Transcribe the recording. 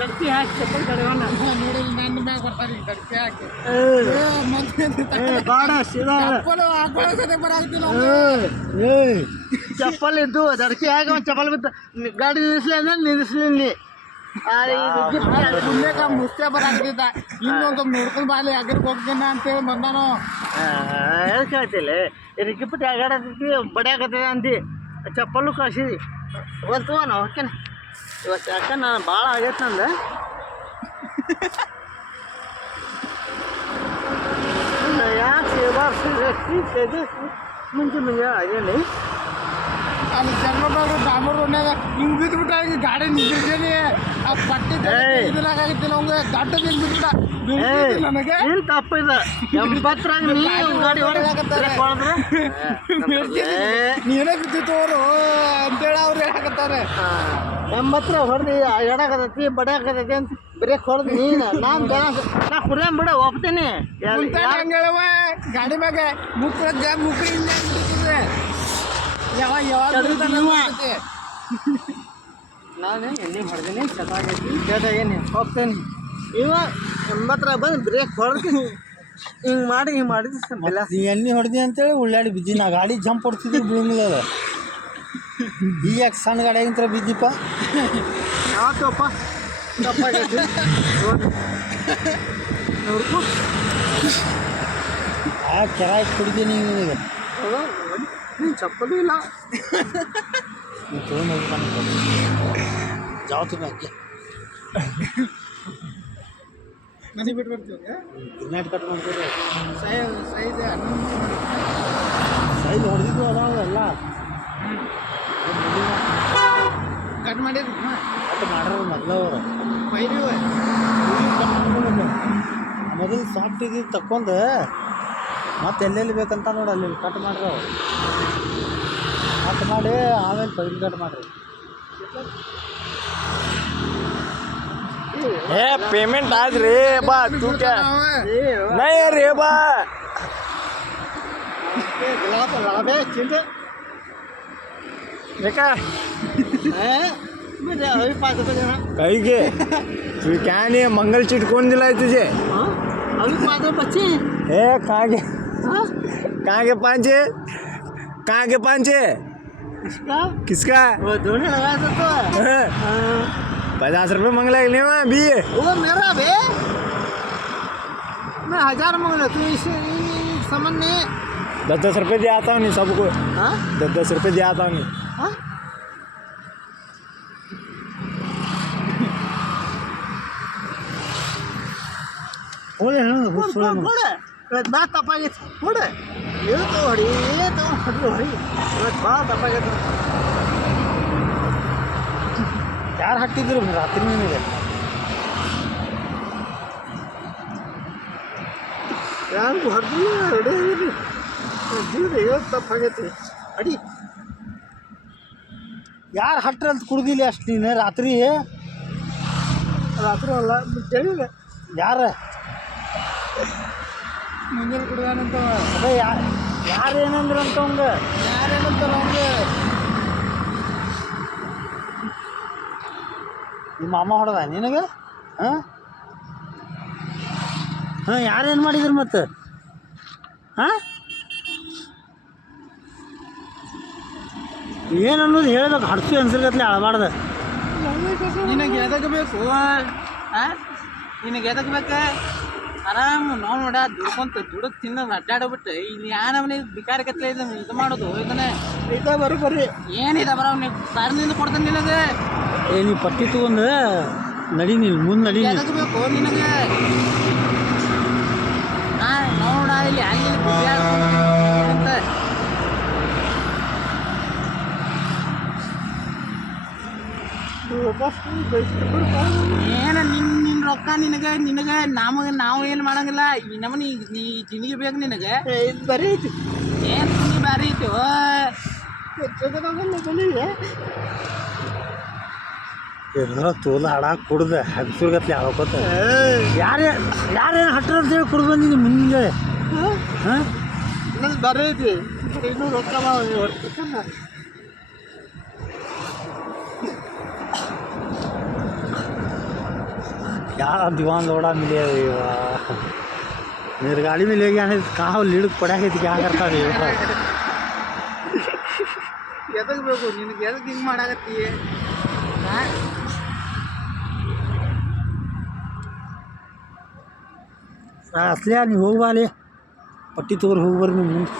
ದರ್ತಿ ಹಾಕಿ ಚಪ್ಪಲ್ ಕಡೆಯವನ್ನ ನೋಡಿ ನನ್ನ ಮ್ಯಾಗ ಬರ್ತಾರೆ ಈಗ ದರ್ತಿ ಹಾಕಿ ಬಾಡ ಸೀದಾ ಹಾಕೊಳ್ಳೋದೇ ಬರಾಗ್ತಿಲ್ಲ ಚಪ್ಪಲ್ ಇದ್ದು ದರ್ತಿ ಹಾಕಿ ಒಂದು ಚಪ್ಪಲ್ ಬಿತ್ತು ಗಾಡಿ ನಿಲ್ಲಿಸ್ಲಿ ಅಂದ್ರೆ ನಿಲ್ಲಿಸ್ಲಿ ಪುಣ್ಯಕ ಮುಷ್ಟೇ ಬರಾಗ್ತಿದ್ದ ಇನ್ನೊಂದು ನೋಡ್ಕೊಂಡು ಬಾಲಿ ಯಾಕೆ ಹೋಗ್ತೇನೆ ಅಂತೇಳಿ ಬಂದಾನು ಹೇಳ್ ಕೇಳ್ತಿಲ್ಲ ಇದಕ್ಕೆ ಬಿಟ್ಟು ಆಗಾಡತಿ ಬಡಿಯಾಕತ್ತದ ಅಂತಿ ಚಪ್ಪಲು ಕಳ್ಸಿದಿ ಇವತ್ತು ನಾವು ಓಕೆನಾ ಇವತ್ತು ಯಾಕೆ ನಾನು ಭಾಳ ಆಗೈತೆ ನಂದು ಯಾಕೆ ಸೇವಾ ಮುಂಚೆ ಅದೇನಿ ಅಲ್ಲಿ ಜನ್ಮದಾಗ ದಾಮೂರ್ ರೋಡ್ನಾಗ ಹಿಂಗೆ ಬಿದ್ದುಬಿಟ್ಟ ಹಿಂಗೆ ಗಾಡಿ ನಿಂತಿರ್ತೀನಿ ಆ ಪಟ್ಟಿ ಇದನ್ನಾಗಿತ್ತಿಲ್ಲ ಅವಂಗೆ ದಡ್ಡ ಬಿದ್ದುಬಿಟ್ಟ ನನಗೆ ಏನು ತಪ್ಪಿದ 80ರಾಗ ನೀವು ಗಾಡಿ ನೀನೇ ಬಿದ್ದಿತ್ತು ಅವರು ಅಂತೇಳಿ ಅವ್ರು ಹೇಳಕತ್ತಾರೆ 80 ಹೊಡೆದು ಎಡಾಕತೈತಿ ಬಡಿಯಾಕತೈತಿ ಅಂತ ಬ್ರೇಕ್ ಹೊಡೆದು ನೀನು ನಾನು ನಾ ಕುಡಿಯಂ ಬಿಡ ಒಪ್ತೀನಿ ಹಂಗೆ ಹೇಳವ ಗಾಡಿ ಮ್ಯಾಗ ಮುಕ್ಕು ಹಿಂದೆ ಬಿಟ್ಟಿದೆ ನಾನು ಎಣ್ಣೆ ಹೊಡೆದೀನಿ ಚೆನ್ನಾಗೈತಿ ಬೇಟಾಗೇನಿ ಹೋಗ್ತೇನೆ ಇವ 80ರಾಗ ಬಂದು ಬ್ರೇಕ್ ಹೊಡೆದು ಹಿಂಗೆ ಮಾಡಿದ್ದು ನೀ ಎಣ್ಣೆ ಹೊಡೆದಿ ಅಂತೇಳಿ ಉಳ್ಳಾಡಿ ಬಿದ್ದಿ ನಾ ಗಾಡಿ ಜಂಪ್ ಹೊಡ್ತಿದ್ದಿ ಬೀಳಂಗಿಲ್ಲ ಈಗ ಯಾಕೆ ಸಣ್ಣ ಗಾಡಿ ಆಗಿಂತ ಬಿದ್ದಿಪ್ಪ ಯಾವತ್ತಪ್ಪ ತಪ್ಪಾಗೈತಿ ನೋಡ್ಕೊ ಆ ಕೆರಾಯಿ ಕುಡಿದೀನಿ ನಿನಗೆ ನೀನು ಚಪ್ಪಲು ಇಲ್ಲ ನೀವು ತೊಗೊಂಡು ಹೋಗ್ಬೇಕು ಜಾವತ್ತು ಮ್ಯಾಕೆ ಮನೆ ಬಿಟ್ಟು ಬರ್ತೀವಿ ಗಿರ್ನಾಟ್ ಕಟ್ ಮಾಡ್ತೀವಿ ಸೈಜ್ ಸೈಜ್ ಹೊಡೆದಿದ್ದು ಅದಾವ ಎಲ್ಲ ಕಟ್ ಮಾಡಿದ್ರು ಕಟ್ ಮಾಡ್ಯಾರ ಮೊದಲು ಅವರು ಪೈರಿ ಮೊದಲು ಸಾಫ್ಟ್ ಇದ್ದು ತಕ್ಕೊಂಡು ಮತ್ತೆ ಎಲ್ಲೆಲ್ಲಿ ಬೇಕಂತ ನೋಡಿ ಅಲ್ಲಿ ಕಟ್ ಮಾಡ್ರಿ ಅವ್ರು ಕಟ್ ಮಾಡಿ ಆಮೇಲೆ ಪೈಲ್ ಕಟ್ ಮಾಡಿರಿ ಏ ಪೇಮೆಂಟ್ ಆದ್ರಿ ಬಾ ತೂ ಕ್ಯಾ ನೈ ರೀ ಬಾ ಚಿಂತೆ देखा अभी 5 रुपये देना कहीं के तू क्या नहीं है मंगल चिट कौन दिलाए तुझे अभी 5 रुपये बच्चे ए कहाँ के पांचे कहाँ के पांचे इसका किसका वो दोनों लगाया था तो 50 रुपये मंगला नहीं मैं अभी वो मेरा बे मैं 1000 मांग रहा तू इसे समझ नहीं 10 रुपये दे आता हूँ नहीं सबको हाँ 10 रुपये दे आता हूँ नहीं हाँ ಹೋಳೆ ಬಾತ್ ತಪ್ಪಾಗೈತಿ ನೋಡ ಹೇಳ್ತು ಹೊಡಿ ಹೊಡಿ ಇವತ್ತು ಭಾಳ ತಪ್ಪಾಗೈತಿ ಯಾರು ಹಾಕ್ತಿದ್ರು ರಾತ್ರಿ ನಿನಗೆ ಯಾರು ಹೊಡೆದು ರೆಡಿ ಆಗಿರಿ ಜೀವನ ಇವತ್ತು ತಪ್ಪಾಗೈತಿ ಅಡಿ ಯಾರು ಹಟ್ರ ಅಂತ ಕುಡ್ದಿಲ್ಲ ಅಷ್ಟು ನೀನು ರಾತ್ರಿ ರಾತ್ರಿ ಅಲ್ಲ ಕೇಳಿಲ್ಲ ಯಾರು ಮುಂಜಾನೆ ಕುಡ್ದಾನಂತ ಅದೇ ಯಾರು ಏನಂದ್ರು ಅಂತ ಅವಂಗೆ ಯಾರೇನಂತಲ್ಲ ಅವ್ಗೆ ನಿಮ್ಮ ಅಮ್ಮ ಹೊಡೆದ ನಿನಗೆ ಹಾಂ ಹಾಂ ಯಾರೇನು ಮಾಡಿದ್ರು ಮತ್ತೆ ಹಾಂ ಏನು ಅನ್ನೋದು ಹೇಳ್ಬೇಕು ಹಡ್ಸು ಅನ್ಸರ್ಗತ್ಲೆ ಅಳಬಾರ್ದು ನಿನಗೆ ಎದಕ್ಕೆ ಬೇಕು ನಿನಗೆ ಎದಕ್ಕೆ ಬೇಕು ಆರಾಮ್ ನಾವು ನೋಡ ದುಡ್ದು ತಿನ್ನೋದು ಅಡ್ಡಾಡಬಿಟ್ಟು ಇಲ್ಲಿ ಯಾನವನಿ ಬಿಕಾರಕತ್ಲೆ ಇದು ಮಾಡೋದು ಇದನ್ನೇ ಇದ ಬರ್ರಿ ಏನಿದೆ ಬರ ನೀವು ಸಾರಿನಿಂದ ಕೊಡ್ತಾನೆ ನಿನಗೆ ಏ ನೀ ಪಟ್ಟಿ ತಗೊಂಡು ನಡಿ ನೀನು ಮುಂದೆ ನಡಿ ನೀನು ಎದಕ್ಕೆ ಬೇಕು ನಿನಗೆ ನೋಡ ಇಲ್ಲಿ ಹಂಗೆ ಅಂತ ಏನ ನಿನ್ನ ರೊಕ್ಕ ನಿನಗೆ ನಾವು ಏನು ಮಾಡಂಗಿಲ್ಲ ಈ ನಮ್ಮನಿ ನೀ ಜಿಂದಗಿ ಬೇಕು ನಿನಗೆ ಬರೀ ಐತಿ ಏನು ನೀ ಬಾರಿ ಐತಿ ಎಲ್ಲ ತೋಲ ಹಾಡಾಕ ಕುಡ್ದೆ ಹಗ್ಸುರ್ಗತ್ಲೆ ಹಾಕೋತ ಯಾರೇನು ಹಟ್ರ ಅಂತೇಳಿ ಕುಡ್ದು ಬಂದಿನಿ ಮುಂದೆ ಹಾಂ ನಂದು ಬರೀ ಐತಿ ಇನ್ನೂ ರೊಕ್ಕ यार दीवान लौड़ा मिले मेरे गाड़ी में ले गया नहीं कहाँ लीड पड़ा है क्या करता है ಎದಕ್ಕೆ ಬೇಕು ನಿನಗೆ ಎದಕ್ಕೆ ಹಿಂಗೆ ಮಾಡಾಕತ್ತಿ असले ನೀವು ಹೋಗ್ಬಾಲಿ ಪಟ್ಟಿ ತಗೋರಿ ಹೋಗಿ ಬರ್ರಿ ನೀವು ಮುಂದೆ